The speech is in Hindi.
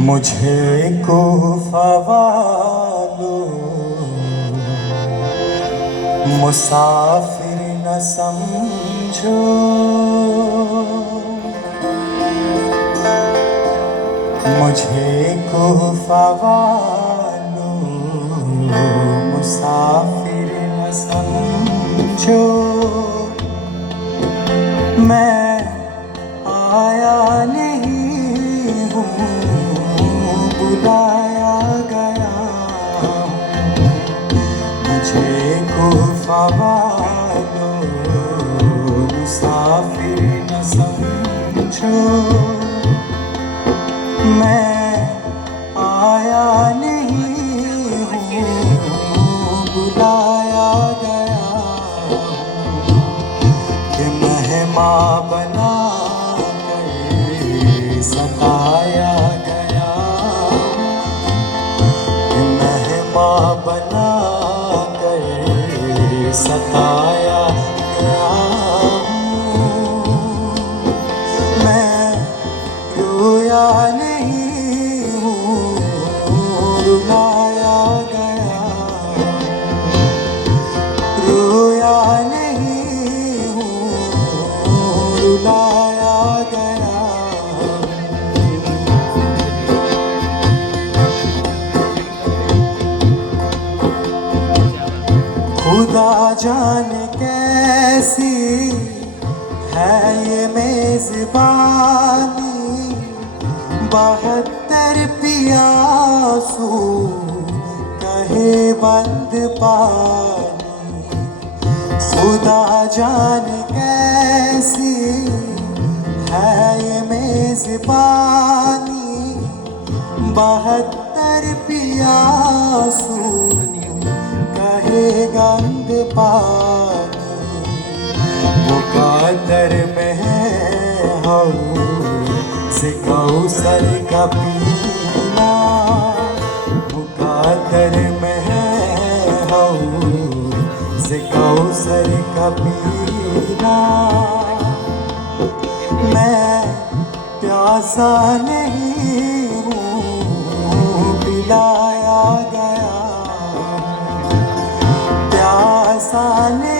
मुझे कूफा वालो मुसाफिर न समझो, मुझे कूफा वालो मुसाफिर न समझो। मैं आया नहीं हूँ, बुलाया गया। मुझे कूफा वालो मुसाफिर न समझो। मैं आया नहीं हूँ, बुलाया गया कि मेहमान बना कर सताया गया, कि मेहमान बना कर सताया गया। मैं रोया नहीं हूँ, रुलाया गया। रोया नहीं हूँ, रुलाया गया। खुदा जाने कैसी है ये मेज़बानी, 72 पियासू कहे बंद पानी। खुदा जाने कैसी है ये मेज़बानी, 72 पियासू कहे गंद पानी। मुक़द्दर में है हौज़ कौसर का पीना, मुक़द्दर में है हौज़ कौसर का पीना। मैं प्यासा नहीं हूँ, पिलाया गया। प्यासा नहीं